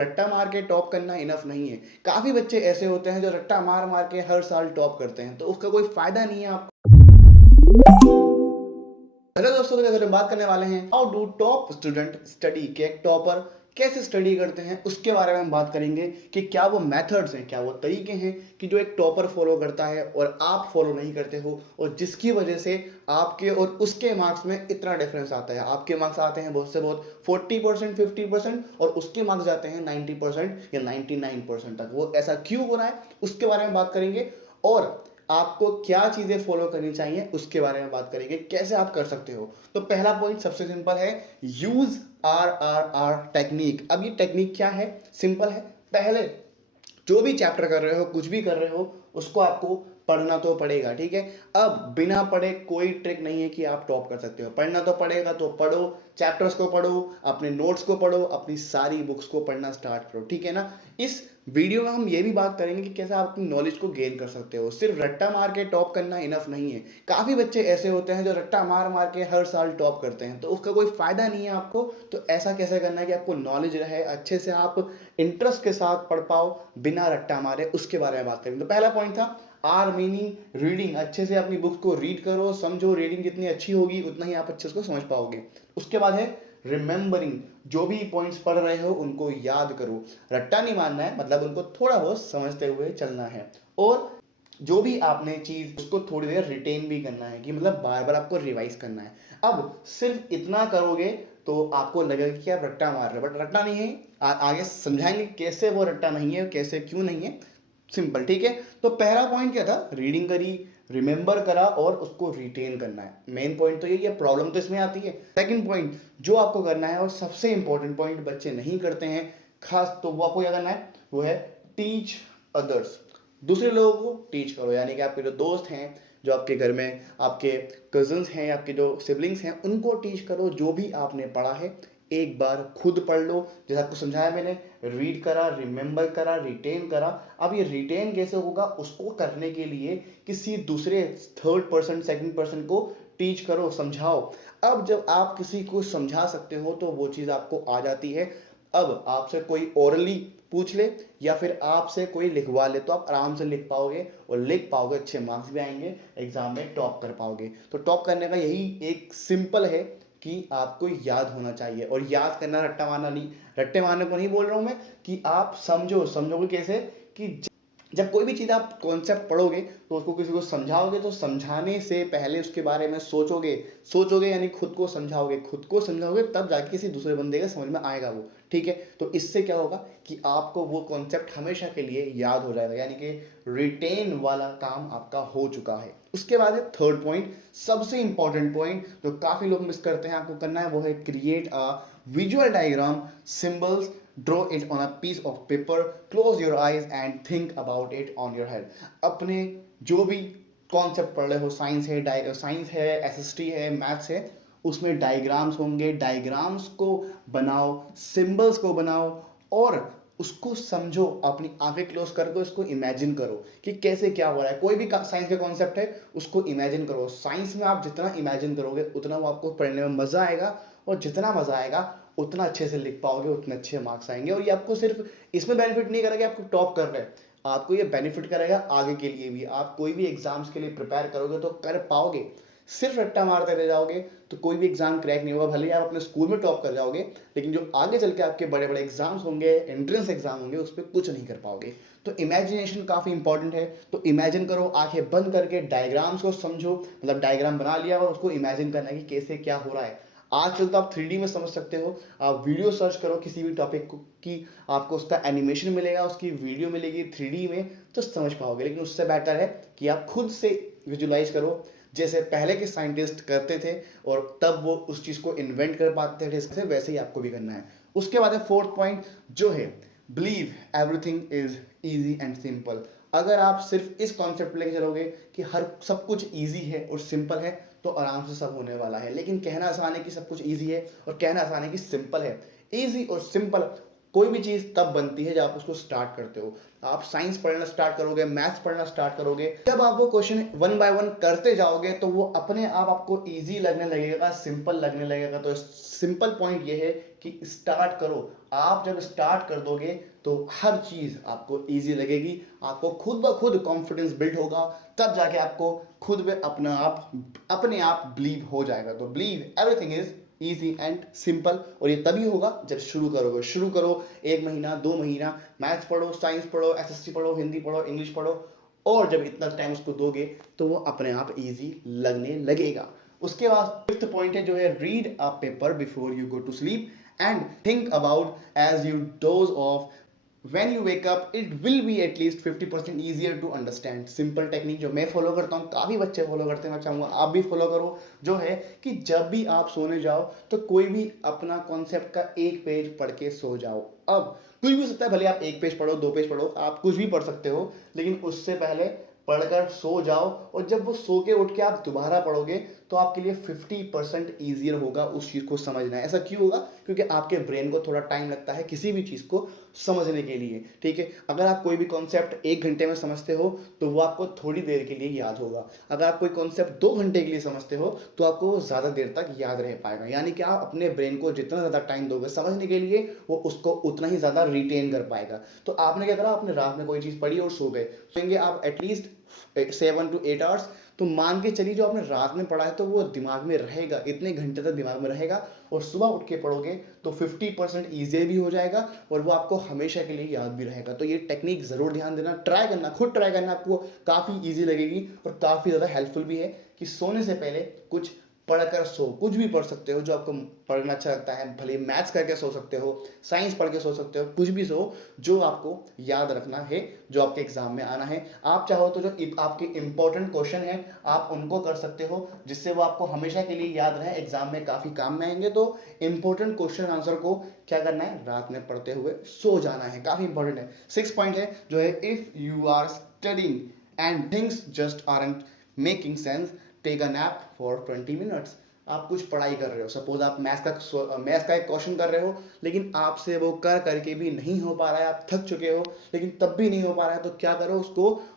रट्टा मार के टॉप करना इनफ नहीं है। काफ़ी बच्चे ऐसे होते हैं जो रट्टा मार-मार के हर साल टॉप करते हैं, तो उसका कोई फ़ायदा नहीं है हेलो दोस्तों, तो हम बात करने वाले हैं how do top student study कि एक टॉपर कैसे स्टडी करते हैं उसके बारे में हम बात करेंगे कि क्या वो मेथड्स हैं, क्या वो तरीके हैं कि जो एक टॉपर फॉलो करता है और आप फॉलो नहीं करते हो और जिसकी वजह से आपके और उसके मार्क्स में इतना डिफरेंस आता है। आपके मार्क्स आते हैं बहुत से बहुत 40% 50% और उसके मार्क्स जाते हैं 90% या 99% तक। वो ऐसा क्यों हो रहा है उसके बारे में बात करेंगे और आपको क्या चीजें फॉलो करनी चाहिए उसके बारे में बात करेंगे, कैसे आप कर सकते हो। तो पहला पॉइंट सबसे सिंपल है, यूज RRR टेक्निक। अब ये टेक्निक क्या है? सिंपल है। पहले जो भी चैप्टर कर रहे हो, कुछ भी कर रहे हो, उसको आपको पढ़ना तो पड़ेगा, ठीक है। अब बिना पढ़े कोई ट्रिक नहीं है कि आप टॉप कर सकते हो। पढ़ना तो पड़ेगा, तो पढ़ो, चैप्टर्स को पढ़ो, अपने नोट्स को पढ़ो, अपनी सारी बुक्स को पढ़ना स्टार्ट करो, ठीक है ना। इस वीडियो में हम ये भी बात करेंगे कि कैसे आप अपनी नॉलेज को गेन कर सकते हो। सिर्फ रट्टा मार के टॉप करना इनफ नहीं है। काफ़ी बच्चे ऐसे होते हैं जो रट्टा मार मार के हर साल टॉप करते हैं, तो उसका कोई फ़ायदा नहीं है आपको। तो ऐसा कैसे करना है कि आपको नॉलेज रहे, अच्छे से आप इंटरेस्ट के साथ पढ़ पाओ बिना रट्टा मारे, उसके बारे में बात करेंगे। तो पहला पॉइंट था आर मीनिंग रीडिंग। अच्छे से अपनी बुक को रीड करो, समझो। रीडिंग जितनी अच्छी होगी उतना ही आप अच्छे से समझ पाओगे। उसके बाद है रिमेंबरिंग। जो भी पॉइंट्स पढ़ रहे हो उनको याद करो। रट्टा नहीं मारना है, मतलब उनको थोड़ा बहुत समझते हुए चलना है। और जो भी आपने चीज उसको थोड़ी देर रिटेन भी करना है, कि मतलब बार बार आपको रिवाइज करना है। अब सिर्फ इतना करोगे तो आपको लगेगा कि आप रट्टा मार रहे हो, बट रट्टा नहीं है। आगे समझाएंगे कैसे वो रट्टा नहीं है, कैसे क्यों नहीं है। सिंपल, ठीक है। तो पहला पॉइंट क्या था? रीडिंग करी, रिमेंबर करा और उसको रिटेन करना है। मेन पॉइंट तो यही है, प्रॉब्लम तो इसमें आती है। सेकंड पॉइंट जो आपको करना है और सबसे इंपॉर्टेंट पॉइंट बच्चे नहीं करते हैं खास, तो वो आपको क्या करना है, वो है टीच अदर्स। दूसरे लोगों को टीच करो, यानी कि आपके जो दोस्त हैं, जो आपके घर में आपके कजन्स हैं, आपके जो सिबलिंग्स हैं, उनको टीच करो। जो भी आपने पढ़ा है एक बार खुद पढ़ लो, जैसा आपको समझाया मैंने। रीड करा, रिमेंबर करा, रिटेन करा। अब ये रिटेन कैसे होगा, उसको करने के लिए किसी दूसरे थर्ड पर्सन, सेकंड पर्सन को टीच करो, समझाओ। अब जब आप किसी को समझा सकते हो तो वो चीज़ आपको आ जाती है। अब आपसे कोई ओरली पूछ ले या फिर आपसे कोई लिखवा ले तो आप आराम से लिख पाओगे, और लिख पाओगे, अच्छे मार्क्स भी आएंगे, एग्जाम में टॉप कर पाओगे। तो टॉप करने का यही एक सिंपल है कि आपको याद होना चाहिए। और याद करना रट्टा मारना नहीं, रट्टे मारने को नहीं बोल रहा हूं मैं, कि आप समझो। समझोगे कैसे? कि जब कोई भी चीज़ आप कॉन्सेप्ट पढ़ोगे तो उसको किसी को समझाओगे, तो समझाने से पहले उसके बारे में सोचोगे। सोचोगे यानी खुद को समझाओगे, खुद को समझाओगे तब जाके किसी दूसरे बंदे का समझ में आएगा वो, ठीक है। तो इससे क्या होगा कि आपको वो कॉन्सेप्ट हमेशा के लिए याद हो जाएगा, यानी कि रिटेन वाला काम आपका हो चुका है। उसके बाद है थर्ड पॉइंट, सबसे इंपॉर्टेंट पॉइंट जो काफ़ी लोग मिस करते हैं, आपको करना है वो है create a visual diagram, symbols, draw it on a piece of paper, close your eyes and think about it on your head। अपने जो भी कॉन्सेप्ट पढ़ रहे हो, साइंस है, एसएसटी है, मैथ्स है, उसमें डायग्राम्स होंगे। डायग्राम्स को बनाओ, सिंबल्स को बनाओ और उसको समझो। अपनी आंखें क्लोज करके उसको इमेजिन करो कि कैसे क्या हो रहा है। कोई भी साइंस का कॉन्सेप्ट है उसको इमेजिन करो। साइंस में आप जितना इमेजिन करोगे उतना वो आपको पढ़ने में मजा आएगा, और जितना मजा आएगा उतना अच्छे से लिख पाओगे, उतने अच्छे मार्क्स आएंगे। और ये आपको सिर्फ इसमें बेनिफिट नहीं करेगा आपको टॉप कर रहे हैं, आपको ये बेनिफिट करेगा आगे के लिए भी। आप कोई भी एग्जाम्स के लिए प्रिपेयर करोगे तो कर पाओगे। सिर्फ रट्टा मारते रह जाओगे तो कोई भी एग्जाम क्रैक नहीं होगा। भले ही आप अपने स्कूल में टॉप कर जाओगे, लेकिन जो आगे चल के आपके बड़े बड़े एग्जाम्स होंगे, एंट्रेंस एग्जाम होंगे, उस पर कुछ नहीं कर पाओगे। तो इमेजिनेशन काफ़ी इंपॉर्टेंट है। तो इमेजिन करो, आंखें बंद करके डायग्राम्स को समझो। मतलब डायग्राम बना लिया और उसको इमेजिन करना है कि कैसे क्या हो रहा है। आजकल तो आप 3D में समझ सकते हो। आप वीडियो सर्च करो किसी भी टॉपिक को, कि आपको उसका एनिमेशन मिलेगा, उसकी वीडियो मिलेगी 3D में, तो समझ पाओगे। लेकिन उससे बेटर है कि आप खुद से विजुलाइज करो, जैसे पहले के साइंटिस्ट करते थे और तब वो उस चीज़ को इन्वेंट कर पाते थे, वैसे ही आपको भी करना है। उसके बाद है फोर्थ पॉइंट जो है, believe everything is easy and simple. अगर आप सिर्फ इस कॉन्सेप्ट लेके चलोगे कि हर सब कुछ ईजी है और सिंपल है, तो आराम से सब होने वाला है। लेकिन कहना आसान है कि सब कुछ ईजी है और कहना आसान है कि सिंपल है। ईजी और सिंपल कोई भी चीज़ तब बनती है जब आप उसको स्टार्ट करते हो। आप साइंस पढ़ना स्टार्ट करोगे, मैथ्स पढ़ना स्टार्ट करोगे, जब आप वो क्वेश्चन वन बाय वन करते जाओगे तो वो अपने आप आपको ईजी लगने लगेगा, सिंपल लगने लगेगा। तो सिंपल पॉइंट ये है कि स्टार्ट करो। आप जब स्टार्ट कर दोगे तो हर चीज़ आपको ईजी लगेगी, आपको खुद ब खुद कॉन्फिडेंस बिल्ड होगा, तब जाके आपको खुद में अपने आप बिलीव हो जाएगा। तो believe everything is easy and simple, और ये तभी होगा जब शुरू करोगे। शुरू करो, 1 महीना 2 महीना मैथ्स पढ़ो, साइंस पढ़ो, एसएसटी पढ़ो, हिंदी पढ़ो, इंग्लिश पढ़ो, और जब इतना टाइम उसको दोगे तो वो अपने आप ईजी लगने लगेगा। उसके बाद फिफ्थ पॉइंट है जो है read a paper before you go to sleep and think about as you doze off when you wake up it will be at least 50% easier to understand। Simple technique जो मैं follow करता हूँ, काफ़ी बच्चे follow करते हैं, मैं चाहूँगा आप भी फॉलो करो। जो है कि जब भी आप सोने जाओ तो कोई भी अपना कॉन्सेप्ट का एक पेज पढ़ के सो जाओ। अब कुछ भी हो सकता है, भले आप एक पेज पढ़ो, 2 पेज पढ़ो, आप कुछ भी पढ़ सकते हो, लेकिन उससे पहले पढ़कर सो जाओ। और जब वो सो के उठ के आप दोबारा पढ़ोगे तो आपके लिए 50% ईजियर होगा उस चीज़ को समझना। ऐसा क्यों होगा? क्योंकि आपके ब्रेन को थोड़ा टाइम लगता है किसी भी चीज़ को समझने के लिए, ठीक है। अगर आप कोई भी कॉन्सेप्ट 1 घंटे में समझते हो तो वो आपको थोड़ी देर के लिए याद होगा। अगर आप कोई कॉन्सेप्ट 2 घंटे के लिए समझते हो तो आपको वो ज़्यादा देर तक याद रह पाएगा। यानी कि आप अपने ब्रेन को जितना ज़्यादा टाइम दोगे समझने के लिए, वो उसको उतना ही ज़्यादा रिटेन कर पाएगा। तो आपने क्या करा, आपने रात में कोई चीज़ पढ़ी और सो गए, सोएंगे आप एटलीस्ट 7 to 8 आवर्स, तो मान के चलिए जो आपने रात में पढ़ा है तो वो दिमाग में रहेगा, इतने घंटे तक दिमाग में रहेगा। और सुबह उठ के पढ़ोगे तो 50% ईजियर भी हो जाएगा और वो आपको हमेशा के लिए याद भी रहेगा। तो ये टेक्निक ज़रूर ध्यान देना, ट्राई करना, खुद ट्राई करना, आपको काफ़ी ईजी लगेगी और काफ़ी ज़्यादा हेल्पफुल भी है कि सोने से पहले कुछ पढ़कर सो। कुछ भी पढ़ सकते हो जो आपको पढ़ना अच्छा लगता है, भले मैथ्स करके सो सकते हो, साइंस पढ़ के सो सकते हो, कुछ भी सो जो आपको याद रखना है, जो आपके एग्जाम में आना है। आप चाहो तो जो आपके इंपॉर्टेंट क्वेश्चन है आप उनको कर सकते हो, जिससे वो आपको हमेशा के लिए याद रहे, एग्जाम में काफ़ी काम में आएंगे। तो इंपॉर्टेंट क्वेश्चन आंसर को क्या करना है, रात में पढ़ते हुए सो जाना है, काफ़ी इंपॉर्टेंट है। 6 पॉइंट है जो है, if you are studying and things just aren't making sense take a nap for 20 minutes. आप कुछ पढ़ाई कर रहे हो, सपोज आप मैथ्स का एक क्वेश्चन कर रहे हो, लेकिन आपसे वो कर करके भी नहीं हो पा रहा है, आप थक चुके हो लेकिन तब भी नहीं हो पा रहा है, तो क्या करो,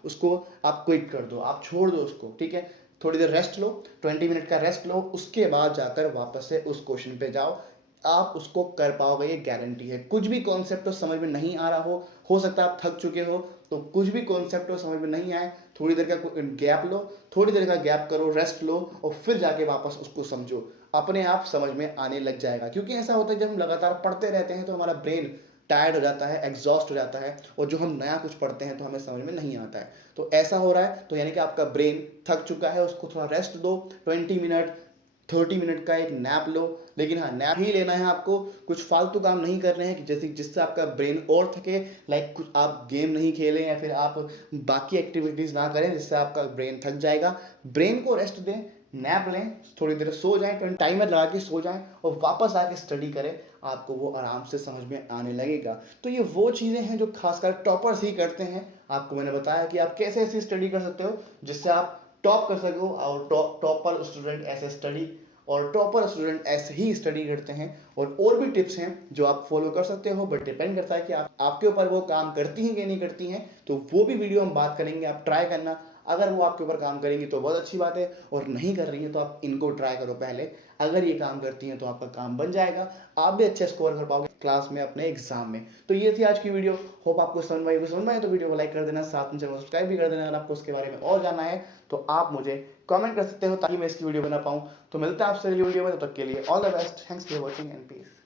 उसको आप क्विट कर दो, आप छोड़ दो उसको, ठीक है। थोड़ी देर रेस्ट लो, 20 मिनट का रेस्ट लो, उसके बाद जाकर वापस से उस क्वेश्चन पे जाओ, आप उसको कर पाओगे, ये गारंटी है। कुछ भी कॉन्सेप्ट समझ में नहीं आ रहा हो सकता है आप थक चुके हो, तो कुछ भी कॉन्सेप्ट समझ में नहीं आए, थोड़ी देर का गैप लो, थोड़ी देर का गैप करो, रेस्ट लो और फिर जाके वापस उसको समझो, अपने आप समझ में आने लग जाएगा। क्योंकि ऐसा होता है जब हम लगातार पढ़ते रहते हैं तो हमारा ब्रेन टायर्ड हो जाता है, एग्जॉस्ट हो जाता है, और जो हम नया कुछ पढ़ते हैं तो हमें समझ में नहीं आता है। तो ऐसा हो रहा है तो यानी कि आपका ब्रेन थक चुका है, उसको थोड़ा रेस्ट दो, 20 मिनट 30 मिनट का एक नैप लो। लेकिन हाँ, नैप ही लेना है आपको, कुछ फालतू काम नहीं कर रहे हैं कि जैसे जिससे आपका ब्रेन और थके। लाइक कुछ आप गेम नहीं खेलें या फिर आप बाकी एक्टिविटीज़ ना करें जिससे आपका ब्रेन थक जाएगा। ब्रेन को रेस्ट दें, नैप लें, थोड़ी देर सो जाएं, टाइमर लगा के सो जाएं और वापस आके स्टडी करें, आपको वो आराम से समझ में आने लगेगा। तो ये वो चीज़ें हैं जो खासकर टॉपर्स ही करते हैं। आपको मैंने बताया कि आप कैसे ऐसी स्टडी कर सकते हो जिससे आप टॉप कर सको, और टॉपर स्टूडेंट ऐसे स्टडी, और टॉपर स्टूडेंट ऐसे ही स्टडी करते हैं। और भी टिप्स हैं जो आप फॉलो कर सकते हो, बट डिपेंड करता है कि आपके ऊपर वो काम करती हैं कि नहीं करती हैं। तो वो भी वीडियो हम बात करेंगे, आप ट्राई करना। अगर वो आपके ऊपर काम करेंगी तो बहुत अच्छी बात है, और नहीं कर रही है तो आप इनको ट्राई करो पहले। अगर ये काम करती हैं तो आपका काम बन जाएगा, आप भी अच्छे स्कोर कर पाओगे क्लास में, अपने एग्जाम में। तो ये थी आज की वीडियो, होप आपको समझ में आए तो वीडियो को लाइक कर देना, साथ में चैनल को सब्सक्राइब भी कर देना। अगर आपको उसके बारे में और जानना है तो आप मुझे कमेंट कर सकते हो ताकि मैं इसकी वीडियो बना पाऊँ। तो मिलता है आपसे अगली वीडियो में, तब तक के लिए all the best, thanks for watching and piece.